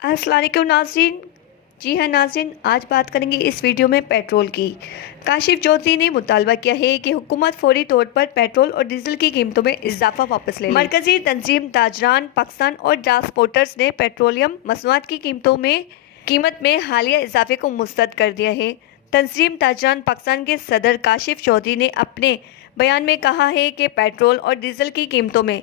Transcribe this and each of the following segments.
अस्सलाम वालेकुम नाज़रीन। जी हाँ नाज़रीन, आज बात करेंगे इस वीडियो में पेट्रोल की। काशिफ चौधरी ने मुतालबा किया है कि हुकूमत फौरी तौर पर पेट्रोल और डीजल की कीमतों में इजाफा वापस ले ले। मरकजी तंजीम ताजरान पाकिस्तान और ट्रांसपोर्टर्स ने पेट्रोलियम मसनूआत की कीमत में हालिया इजाफे को मुस्तरद कर दिया है। तंजीम ताजरान पाकिस्तान के सदर काशिफ चौधरी ने अपने बयान में कहा है कि पेट्रोल और डीजल की कीमतों में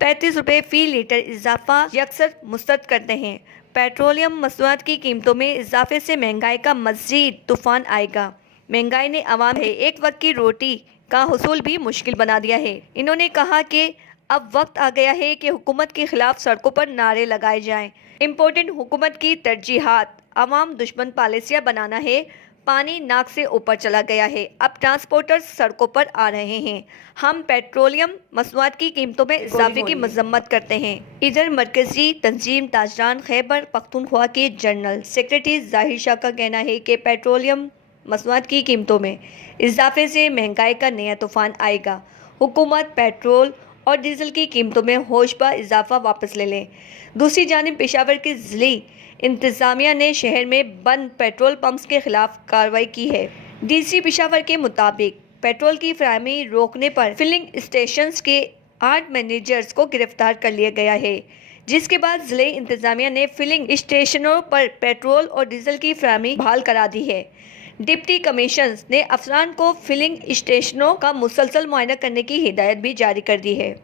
35 रुपये फ़ी लीटर इजाफा यकसर मुस्तरद करते हैं। पेट्रोलियम मसनूआत की कीमतों में इजाफे से महंगाई का मज़ीद तूफान आएगा। महंगाई ने आवाम है एक वक्त की रोटी का हुसूल भी मुश्किल बना दिया है। इन्होंने कहा कि अब वक्त आ गया है कि हुकूमत के खिलाफ सड़कों पर नारे लगाए जाएं। इम्पोर्टेंट हुकूमत की तरजीहात अवाम दुश्मन पॉलिसियाँ बनाना है। पानी नाक से ऊपर चला गया है। अब ट्रांसपोर्टर्स सड़कों पर आ रहे हैं। हम पेट्रोलियम मसनूआत की कीमतों में इजाफे की मजम्मत करते हैं। इधर मरकजी तंजीम ताजरान खैबर पख्तूनख्वा के जनरल सेक्रेटरी जाहिर शाह का कहना है कि पेट्रोलियम मसनूआत की कीमतों में इजाफे से महंगाई का नया तूफान आएगा। हुकूमत पेट्रोल और डीजल की कीमतों में होशबा इजाफा वापस ले लें। दूसरी जानिब पेशावर के ज़िली इंतज़ामिया ने शहर में बंद पेट्रोल पंप्स के खिलाफ कार्रवाई की है। डीसी पेशावर के मुताबिक पेट्रोल की फराहमी रोकने पर फिलिंग स्टेशंस के 8 मैनेजर्स को गिरफ्तार कर लिया गया है, जिसके बाद ज़िले इंतज़ामिया ने फिलिंग स्टेशनों पर पेट्रोल और डीजल की फराहमी बहाल करा दी है। डिप्टी कमिश्नर ने अफसरान को फिलिंग स्टेशनों का मुसलसल मुआयना करने की हिदायत भी जारी कर दी है।